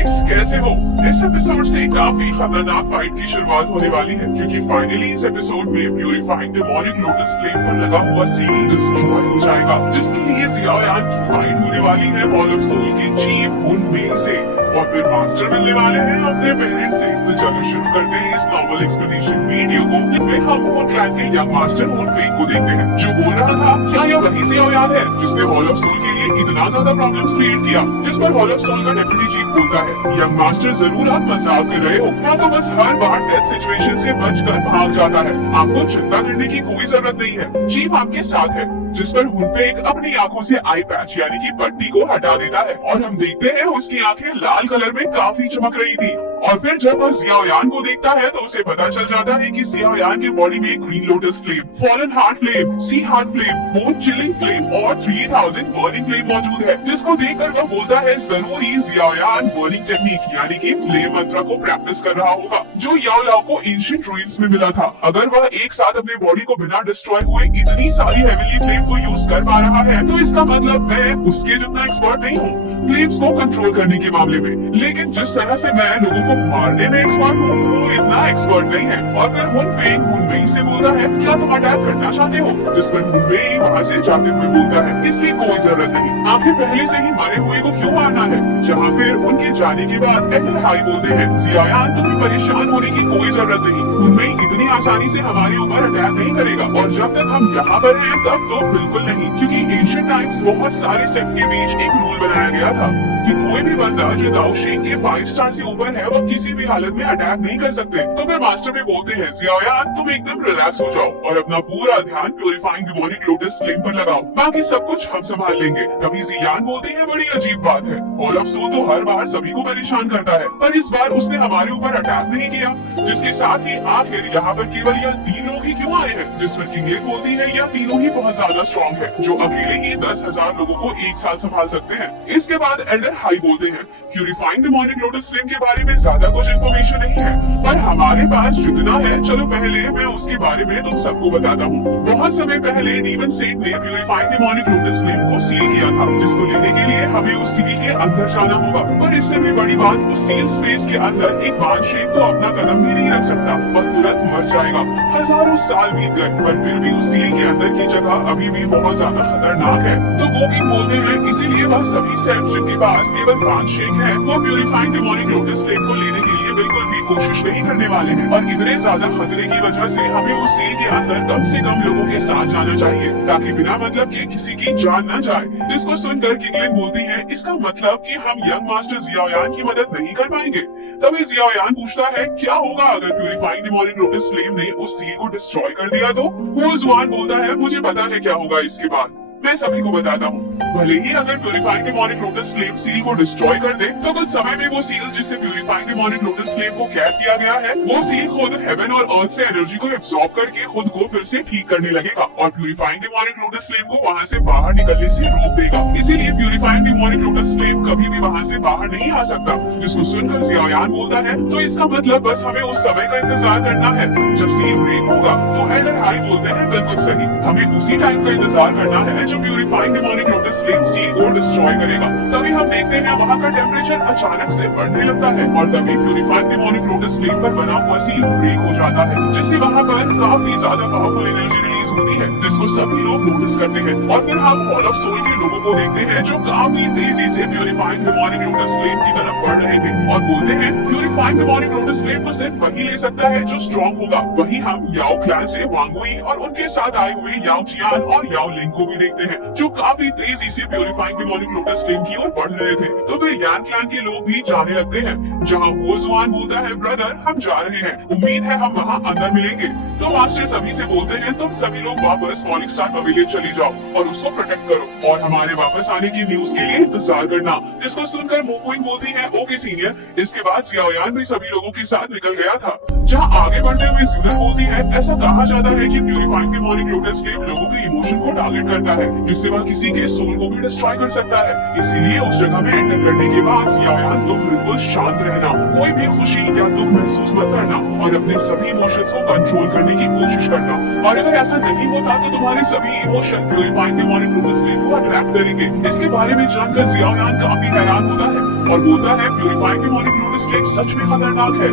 Guys, कैसे हो? इस एपिसोड से काफी खतरनाक फाइट की शुरुआत होने वाली है, क्योंकि फाइनली इस एपिसोड में प्यूरिफाइंग डेमोनिक लोटस फ्लेम पर लगा हुआ सील डिस्ट्रॉय हो जाएगा, जिसके लिए जियाओयान की फाइट होने वाली है हॉल ऑफ सोल के चीफ हुन मेई से, और फिर मास्टर मिलने वाले हैं अपने पेरेंट्स से। तो चलो शुरू करते हैं इस नॉर्मल एक्सप्लेनेशन वीडियो को, जिसमें हम हुन क्लैन के यंग मास्टर हुन फेंग को देखते हैं, जो बोल रहा था क्या यह वही जियाओयान है जिसने हॉल ऑफ सोल के लिए इतना ज्यादा प्रॉब्लम्स क्रिएट किया। जिस पर हॉल ऑफ सोल का डेप्यूटी चीफ बोलता है, यंग मास्टर जरूर आप मजाक कर रहे हो, या तो बस हर बार डेथ सिचुएशन से बचकर भाग जाता है। आपको चिंता करने की कोई जरूरत नहीं है, चीफ आपके साथ है। जिस पर हुन फेंग अपनी आंखों से आई पैच यानी कि पट्टी को हटा देता है, और हम देखते हैं उसकी आंखें लाल कलर में काफी चमक रही थी। और फिर जब वह जियाओयान को देखता है तो उसे पता चल जाता है कि जियाओयान के बॉडी में green lotus flame, fallen heart flame, sea heart flame, bone chilling flame और 3000 बर्निंग फ्लेम मौजूद है। जिसको देखकर वह बोलता है जरूर ही जियाओयान बर्निंग टेक्निक यानी कि फ्लेम मंत्र को प्रैक्टिस कर रहा होगा, जो याओ लाओ को एंशिएंट रूइंस में मिला था। अगर वह एक साथ अपने बॉडी को बिना डिस्ट्रॉय हुए इतनी सारी हेवनली फ्लेम को यूज कर पा रहा है, तो इसका मतलब मैं उसके जितना एक्सपर्ट नहीं हूँ फ्लेम्स को कंट्रोल करने के मामले में, लेकिन जिस तरह से मैं लोगों को मारने में एक्सपर्ट हूँ वो इतना एक्सपर्ट नहीं है। और फिर हुन फेंग हुन मेई से बोलता है क्या तुम अटैक करना चाहते हो, जिस पर हुन मेई वहाँ से जाते हुए बोलता है इसकी कोई जरूरत नहीं, आखिर पहले से ही मरे हुए को क्यों मारना है। जहाँ फिर उनके जाने के बाद एल्डर हाई बोलते हैं जियाओयान तुम्हें परेशान होने की कोई जरूरत नहीं, हुन मेई इतनी आसानी से हमारे ऊपर अटैक नहीं करेगा, और जब तक हम यहाँ पर हैं तब तो बिल्कुल नहीं, क्योंकि एंशिएंट टाइम्स बहुत सारे सेक्ट के बीच एक रूल बनाया गया था कि कोई भी बंदा जो दाओ शिंग के 5 स्टार से ऊपर है वो किसी भी हालत में अटैक नहीं कर सकते। तो फिर मास्टर भी बोलते हैं जियाओयान तुम एकदम रिलैक्स हो जाओ और अपना पूरा ध्यान प्यूरिफाइंग डेमोनिक लोटस फ्लेम पर लगाओ, बाकी सब कुछ हम संभाल लेंगे। तभी जियान बोलते हैं बड़ी अजीब बात है, हॉल ऑफ सोल तो हर बार सभी को परेशान करता है, पर इस बार उसने हमारे ऊपर अटैक नहीं किया। जिसके साथ ही आखिर यहाँ पर केवल यह 3 लोग ही क्यों आए हैं, जिस पर किंगले बोलती है यह तीनों ही बहुत ज्यादा स्ट्रॉन्ग है, जो अकेले ही 10,000 लोगों को एक साथ संभाल सकते हैं। इसके बाद एल्डर हाई बोलते हैं प्यूरिफाइंग डेमोनिक लोटस फ्लेम के बारे में ज्यादा कुछ इन्फॉर्मेशन नहीं है, पर हमारे पास जितना है चलो पहले मैं उसके बारे में तुम सबको बताता हूँ। बहुत समय पहले डीमन सेट ने प्यूरिफाइंग डेमोनिक लोटस फ्लेम को सील किया था, जिसको लेने के लिए हमें उस सील के अंदर जाना होगा। पर इससे भी बड़ी बात, उस सील स्पेस के अंदर एक बादशाह तो अपना कदम भी नहीं रख सकता, वह तुरंत मर जाएगा। हजारों साल बीत गए, पर फिर भी उस सील के अंदर की जगह अभी भी बहुत ज्यादा खतरनाक है। तो गोकिंग बोलते हैं इसीलिए वह सभी सेट जिनके पास केवल बादशाह है वो प्यूरिफाइंग डेमोनिक लोटस फ्लेम को लेने के लिए बिल्कुल भी कोशिश नहीं करने वाले हैं, और इतने ज्यादा खतरे की वजह से हमें उस सील के अंदर कम से कम लोगों के साथ जाना चाहिए, ताकि बिना मतलब के किसी की जान न जाए। जिसको सुनकर किंगलिन बोलती है इसका मतलब कि हम यंग मास्टर जियाओयान की मदद नहीं कर पाएंगे। तभी जियाओयान पूछता है क्या होगा अगर प्यूरिफाइंग डेमोनिक लोटस फ्लेम ने उस सील को डिस्ट्रॉय कर दिया तो। हुन जुआन बोलता है मुझे पता है क्या होगा इसके बाद, मैं सभी को बताता हूँ। भले ही अगर purifying demonic lotus flame seal को डिस्ट्रॉय कर दे, तो कुछ समय में वो सील जिससे प्यूरिफाइंग डेमोनिक लोटस फ्लेम को कैद किया गया है, वो सील खुद हेवन और अर्थ से एनर्जी को एब्सॉर्ब करके खुद को फिर से ठीक करने लगेगा, और प्यूरिफाइंग डेमोनिक लोटस फ्लेम को वहाँ से बाहर निकलने से रोक देगा। इसीलिए प्यूरिफाइंग डेमोनिक लोटस फ्लेम कभी भी वहाँ से बाहर नहीं आ सकता। जिसको सुनकर जियाओयान बोलता है तो इसका मतलब बस हमें उस समय का इंतजार करना है जब सील ब्रेक होगा। तो एल्डर हाई बोलते हैं बिल्कुल सही, हमें उसी टाइम का इंतजार करना है जो purifying demonic lotus flame seal को डिस्ट्रॉय करेगा। तभी हम देखते हैं वहाँ का टेम्परेचर अचानक से बढ़ने लगता है, और तभी प्यूरिफाइंग डेमोनिक लोटस फ्लेम पर बना हुआ सील ब्रेक हो जाता है, जिससे वहाँ पर काफी ज्यादा पावरफुल एनर्जी रिलीज होती है, जिसको सभी लोग नोटिस करते हैं। और फिर हम हॉल ऑफ सोल के लोगों को देखते हैं जो काफी तेजी से प्यूरिफाइंग डेमोनिक लोटस फ्लेम की तरफ बढ़ रहे थे, और बोलते हैं प्यूरिफाइंग डेमोनिक लोटस फ्लेम को सिर्फ वही ले सकता है जो स्ट्रॉन्ग होगा। वही हम याओ क्लैन से वांग वुई और उनके साथ आए हुए याओ जियान और याओ लिंग को भी देखते हैं, जो काफी तेजी से प्यूरिफाइंग डेमोनिक लोटस फ्लेम की ओर बढ़ रहे थे। तो फिर यान क्लैन के लोग भी जाने लगते हैं, जहाँ हुन जुआन बोलता है ब्रदर हम जा रहे हैं, उम्मीद है हम वहाँ अंदर मिलेंगे। तो मास्टर सभी से बोलते हैं तुम सभी लोग वापस मॉर्निंग स्टार पवेलियन चले जाओ और उसको प्रोटेक्ट करो, और हमारे वापस आने की न्यूज के लिए इंतजार करना। जिसको सुनकर मोकुइंग बोलती है ओके सीनियर। इसके बाद जियाओयान भी सभी लोगों के साथ निकल गया था। जहाँ आगे बढ़ते हुए ज़्यूनर बोलती है ऐसा कहा जाता है कि प्यूरिफाइंग डेमोनिक लोटस फ्लेम लोगों के इमोशन को टारगेट करता है, जिससे वह किसी के सोल को भी डिस्ट्रॉय कर सकता है। इसीलिए उस जगह में एंटर करने के बाद जियाओयान तुम बिल्कुल शांत रहना, कोई भी खुशी या दुख महसूस मत करना और अपने सभी इमोशंस को कंट्रोल करने की कोशिश करना। और अगर ऐसा नहीं होता तो तुम्हारे सभी emotion purifying demonic lotus flame को अट्रैक्ट करेंगे। इसके बारे में जानकर जियाओयान काफी हैरान होता है और बोलता है प्यूरिफाइंग डेमोनिक लोटस फ्लेम सच में खतरनाक है।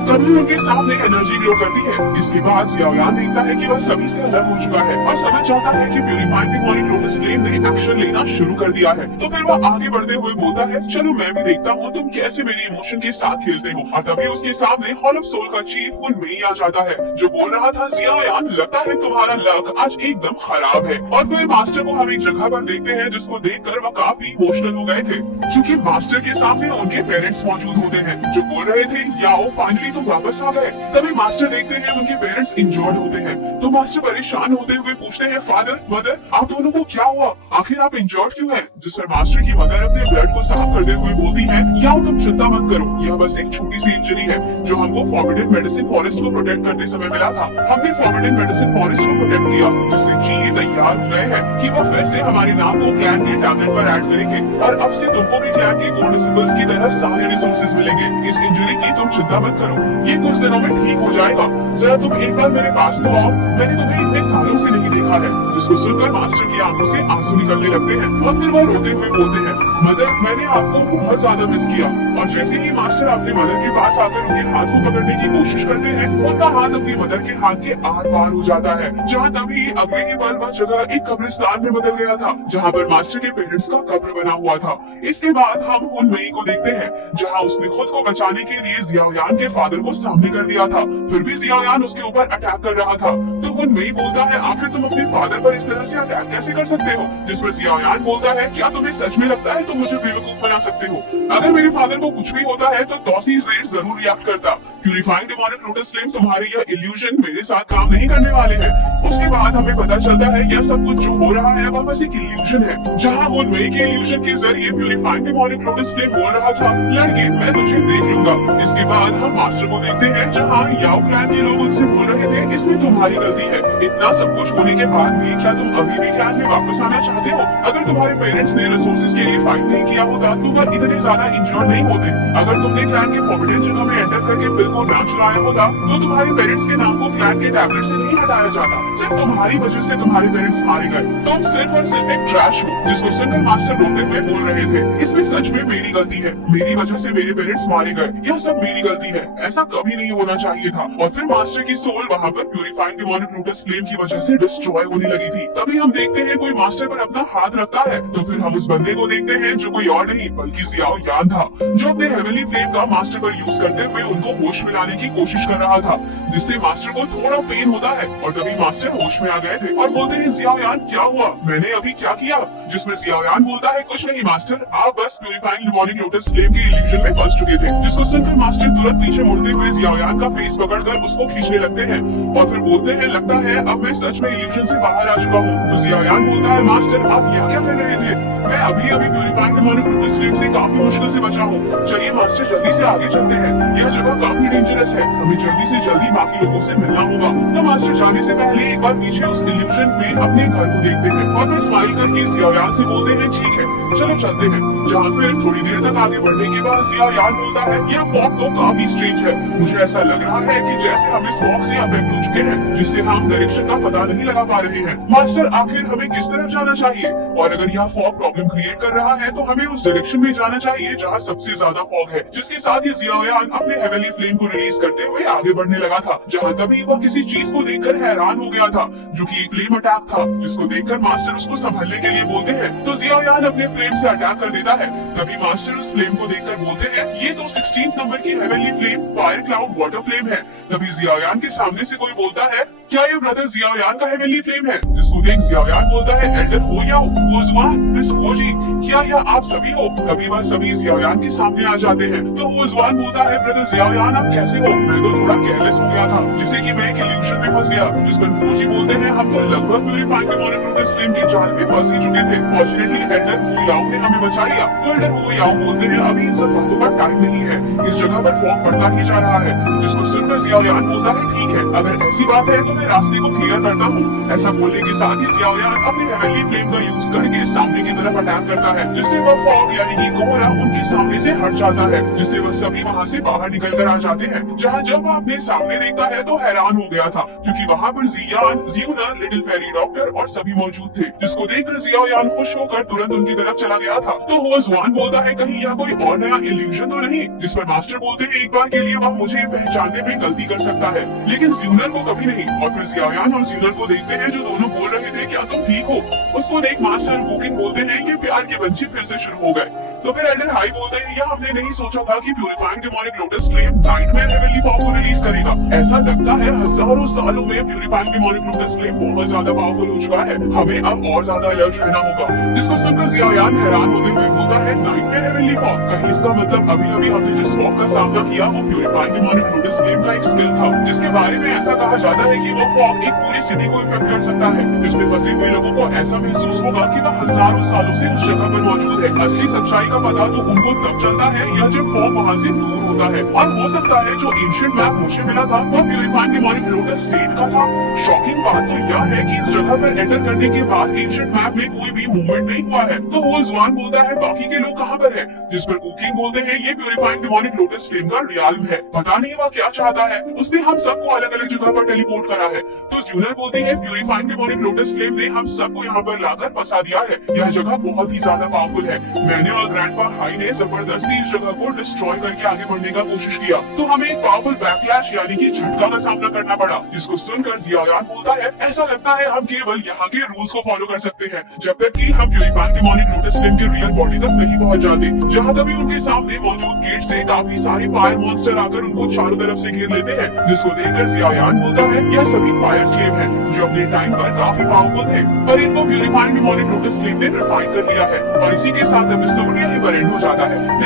तभी उनके सामने एनर्जी ग्लो करती है। इसके बाद जियाओयान देखता है कि वह सभी से अलग हो चुका है और समझ जाता है कि प्यूरिफाइंग डेमोनिक लोटस फ्लेम ने एक्शन लेना शुरू कर दिया है। तो फिर वह आगे बढ़ते हुए बोलता है चलो मैं भी देखता हूँ तुम कैसे मेरे इमोशन के साथ खेलते हो। और तभी उसके सामने हॉल ऑफ सोल का चीफ उनमें आ जाता है जो बोल रहा था जियाओयान लगता है तुम्हारा लक आज एकदम खराब है। और फिर मास्टर को हम एक जगह पर देखते हैं जिसको देखकर वह काफी इमोशनल हो गए थे क्योंकि मास्टर के सामने उनके पेरेंट्स मौजूद होते हैं जो बोल रहे थे याओ फाइनली तुम वापस आ गए। तभी मास्टर देखते हैं उनके पेरेंट्स इंजर्ड होते हैं तो मास्टर परेशान होते हुए पूछते हैं फादर मदर आप दोनों को क्या हुआ, आखिर आप इंजर्ड क्यों हैं? जिस पर मास्टर की मदर अपने ब्लड को साफ करते हुए बोलती है याओ तुम चिंता मत करो, यह बस एक छोटी सी इंजरी है जो हमको फॉरबिडन मेडिसिन फॉरेस्ट को प्रोटेक्ट करते समय मिला था। हमने फॉरबिडन मेडिसिन फॉरेस्ट को प्रोटेक्ट किया जिससे जी तैयार हो गए हैं कि वह फिर से हमारे नाम को क्लैन के टैबलेट पर ऐड करेंगे और अब से तुमको भी क्लैन के गोल्ड सिंबल्स की तरह सारे रिसोर्सेज मिलेंगे। इस इंजरी की तुम चिंता मत करो, ये कुछ दिनों में ठीक हो जाएगा। जरा तुम एक बार मेरे पास तो आओ, मैंने तुम्हें इतने सालों से नहीं देखा है। जिसको सुनकर मास्टर की आंखों से आंसू निकलने लगते हैं और फिर वह रोते हुए बोलते हैं मदर मैंने आपको बहुत ज्यादा मिस किया। और जैसे ही मास्टर अपने मदर के पास आकर उनके हाथ को पकड़ने की कोशिश करते हैं उनका हाथ अपनी मदर के हाथ के आर पार हो जाता है जहाँ तभी अगले ही पल वह जगह एक कब्रिस्तान में बदल गया था जहाँ पर मास्टर के पेरेंट्स का कब्र बना हुआ था। इसके बाद हम उनमें को देखते हैं जहाँ उसने खुद को बचाने के लिए जियाओयान के फादर को सामने कर दिया था, फिर भी जियाओयान उसके ऊपर अटैक कर रहा था। तो उनमें बोलता है आखिर तुम अपने फादर पर इस तरह से अटैक कैसे कर सकते हो? जिस पर जियाओयान बोलता है क्या तुम्हें सच में लगता है तुम मुझे बेवकूफ बना सकते हो? अगर मेरे फादर को कुछ भी होता है तो तौसीफ ज़ेड जरूर रिएक्ट करता। प्यूरिफाइंग डेमोनिक लोटस फ्लेम तुम्हारे यह इल्यूजन मेरे साथ काम नहीं करने वाले हैं। उसके बाद हमें पता चलता है यह सब कुछ जो हो रहा है वह बस एक इल्यूजन है जहाँ उनमें के इल्यूजन के जरिए प्यूरिफाइंग डेमोनिक लोटस फ्लेम बोल रहा था लड़के मैं तुझे देख लूंगा। इसके बाद हम मास्टर को देखते हैं जहाँ याओ क्लैन के लोग उनसे बोल रहे थे इसमें तुम्हारी गलती है। इतना सब कुछ होने के बाद भी क्या तुम अभी भी क्लैन में वापस आना चाहते हो? अगर तुम्हारे पेरेंट्स ने रिसोर्सेज के लिए फाइट नहीं किया होता तो वह इतने ज्यादा इंजर्ड नहीं होते। अगर तुमने क्लैन के फॉरबिडन जगह में एंटर करके बिल को ना चुराया होता तो तुम्हारे पेरेंट्स के नाम को क्लैन के टैबलेट से नहीं हटाया जाता। सिर्फ तुम्हारी वजह से तुम्हारे पेरेंट्स मारे गए। तुम सिर्फ और सिर्फ एक ट्रैश हो। जिसको सुनकर मास्टर रोते हुए बोल रहे थे इसमें सच में मेरी गलती है, मेरी वजह से मेरे पेरेंट्स मारे गए, यह सब मेरी गलती है, ऐसा कभी नहीं होना चाहिए था। और फिर मास्टर की सोल वहाँ पर प्यूरिफाइंग डेमोनिक लोटस फ्लेम की वजह से डिस्ट्रॉय होने लगी थी। तभी हम देखते हैं कोई मास्टर पर अपना हाथ रखता है तो फिर हम उस बंदे को देखते हैं जो कोई और नहीं बल्कि जियाओयान था जो अपने हेवनली फ्लेम का मास्टर पर यूज करते हुए उनको होश में लाने की कोशिश कर रहा था जिससे मास्टर को थोड़ा पेन होता है। और तभी मास्टर होश में आ गए थे और बोलते हैं जियाओयान क्या हुआ, मैंने अभी क्या किया? जिसमें जियाओयान बोलता है कुछ नहीं मास्टर, आप बस प्यूरिफाइंग डेमोनिक लोटस फ्लेम के इल्यूजन में फंस चुके थे। जिसको सुनकर मास्टर तुरंत पीछे मुड़ते हुए जियाओयान का फेस पकड़कर उसको खींचने लगते हैं और फिर बोलते हैं लगता है अब मैं सच में इल्यूजन से बाहर आ चुका हूँ। तो जियाओयान बोलता है मास्टर आप यहाँ क्या कर रहे थे? मैं अभी प्यूरिफाइंग डेमोनिक लोटस फ्लेम से काफी मुश्किल से बचा हूँ। चलिए मास्टर जल्दी से आगे चलते हैं, यह जगह काफी डेंजरस है, हमें जल्दी से जल्दी बाकी लोगों से मिलना होगा। तो मास्टर जाने से पहले एक बार पीछे उस इल्यूजन में अपने घर को देखते हैं और फिर स्माइल करके जियाओयान से बोलते हैं ठीक है चलो चलते हैं। जहाँ फिर थोड़ी देर तक आगे बढ़ने के बाद जियाओयान बोलता है यह फॉग तो काफी स्ट्रेंज है, मुझे ऐसा लग रहा है कि जैसे हम इस फॉग से अफेक्ट हो चुके हैं जिससे हम डायरेक्शन का पता नहीं लगा पा रहे हैं। मास्टर आखिर हमें किस तरफ जाना चाहिए? और अगर यह फॉग प्रॉब्लम क्रिएट कर रहा है तो हमें उस डायरेक्शन में जाना चाहिए जहाँ सबसे ज्यादा फॉग है। जिसके साथ ही जियाओयान अपने हेवनली फ्लेम को रिलीज करते हुए आगे बढ़ने लगा था जहाँ तभी वह किसी चीज को देखकर हैरान हो गया था जो कि एक फ्लेम अटैक था जिसको देखकर मास्टर उसको संभालने के लिए बोलते हैं तो जियाओयान अपने फ्लेम से अटैक कर देता है। तभी मास्टर उस फ्लेम को देखकर बोलते हैं ये तो 16 नंबर की heavenly flame fire cloud water flame है। तभी जियाओयान के सामने से कोई बोलता है क्या ये ब्रदर जियाओयान का हेवनली फ्लेम है? जिसको देख जियाओयान बोलता है एल्डर हो या हुआजुआन मिस होजी क्या यह आप सभी हो? तभी वह सभी जियायान के सामने आ जाते हैं। तो हुजवान बोलता है, ब्रदर जियायान आप कैसे हो? मैं तो थोड़ा केयरलेस हो गया था, जिससे कि मैं एक इल्यूजन में फंस गया। जिस पर फौजी बोलते हैं, हम तो लगभग प्यूरिफाइंग डेमोनिक लोटस फ्लेम के जाल में फंस ही चुके थे। फॉर्चुनेटली एल्डर हु याओ ने हमें बचा लिया। तो एल्डर हु याओ बोलते हैं, अभी इन सब बातों का टाइम नहीं है, इस जगह पर फॉग बढ़ता ही जा रहा है। जिसको सुनकर जियायान बोलता है, ठीक है, अगर ऐसी बात है तो मैं रास्ते को क्लियर करता हूँ। ऐसा बोलने के साथ ही जियायान अपने हेवनली फ्लेम का यूज करके सामने की तरफ अटैक करता है, जिससे वह फॉग यानी कि कोहरा उनके सामने से हट जाता है, जिससे वह सभी वहाँ से बाहर निकल कर आ जाते हैं। जहाँ जब वह अपने सामने देखता है तो हैरान हो गया था, क्योंकि वहाँ पर जियान, जियूना, लिटिल फेरी डॉक्टर और सभी मौजूद थे। जिसको देखकर जियायान खुश होकर तुरंत उनकी तरफ चला गया था। तो हुजवान बोलता है, कहीं यह कोई और नया इल्यूजन तो नहीं? जिस पर मास्टर बोलते हैं, एक बार के लिए वह मुझे पहचानने में गलती कर सकता है, लेकिन जियूनर को कभी नहीं। और फिर जियायान और जियूनर को देखते हैं, जो दोनों बोल रहे थे, क्या तुम ठीक हो? उसको देख मास्टर बुकिंग बोलते हैं, ये प्यार के बच्चे फिर से शुरू हो गए। तो फिर एल्डर हाई बोलते हैं, यह हमने नहीं सोचा था कि purifying demonic lotus flame nightmare heavenly fog को रिलीज करेगा। ऐसा लगता है हजारों सालों में प्यूरिफाइंग डेमोनिक लोटस फ्लेम बहुत ज्यादा पावरफुल हो चुका है, हमें अब और ज्यादा अलर्ट रहना होगा। जिसको सुनकर जियायान हैरान होते हुए बोलता है, नाइटमेयर हेवनली फॉग? कहीं इसका मतलब अभी अभी हमने जिस फॉग का सामना किया वो प्यूरिफाइंग डेमोनिक लोटस फ्लेम का एक स्किल था, जिसके बारे में ऐसा कहा जाता है कि वो फॉग एक पूरी सिटी को इफेक्ट कर सकता है, जिसमें फंसे हुए लोगों को ऐसा महसूस होगा कि वह हजारों सालों से उस जगह पर मौजूद है। असली सच्चाई का पता तो उनको तब चलता है या जब फॉग वहाँ से दूर होता है। और हो सकता है जो एंशिएंट मैप मुझे मिला था वो प्यूरिफाइंग डेमोनिक लोटस सेट का था। शॉकिंग बात तो यह है कि इस जगह पर एंटर करने के बाद एंशिएंट मैप में कोई भी मूवमेंट नहीं हुआ है। तो हुजवान बोलता है, बाकी के लोग कहाँ पर है? जिस पर कुकिंग बोलते हैं, ये प्यूरिफाइंग डेमोनिक लोटस फ्लेम का रियाल्म है, पता नहीं वह क्या चाहता है, उसने हम सबको अलग अलग जगह पर टेलीपोर्ट करा है। तो यूनर बोलते हैं, प्यूरिफाइंग डेमोनिक लोटस फ्लेम ने हम सबको यहाँ पर लाकर फंसा दिया है, यह जगह बहुत ही ज्यादा पावरफुल है। मैंने और ग्रैंडपा हाई ने जबरदस्ती इस जगह को डिस्ट्रॉय करके आगे बढ़ने का कोशिश किया, तो हमें एक पावरफुल बैकलैश यानी कि झटका का सामना करना पड़ा। जिसको सुनकर जियायान बोलता है, ऐसा लगता है हम केवल यहाँ के रूल्स को फॉलो कर सकते हैं, जब तक कि हम प्यूरिफाइंग डेमोनिक लोटस फ्लेम के रियल बॉडी तक नहीं पहुँच जाते। जहाँ तभी उनके सामने मौजूद गेट से काफी सारे फायर मॉन्स्टर आकर उनको चारों तरफ से घेर लेते हैं। जिसको देखकर जियायान बोलता है, यह सभी फायर स्लेव हैं, जो अपने टाइम पर काफी पावरफुल थे, पर इनको प्यूरिफाइंग डेमोनिक लोटस फ्लेम ने रिफाइन कर लिया है। और इसी के साथ एपिसोड यहीं पर एंड हो जाता है।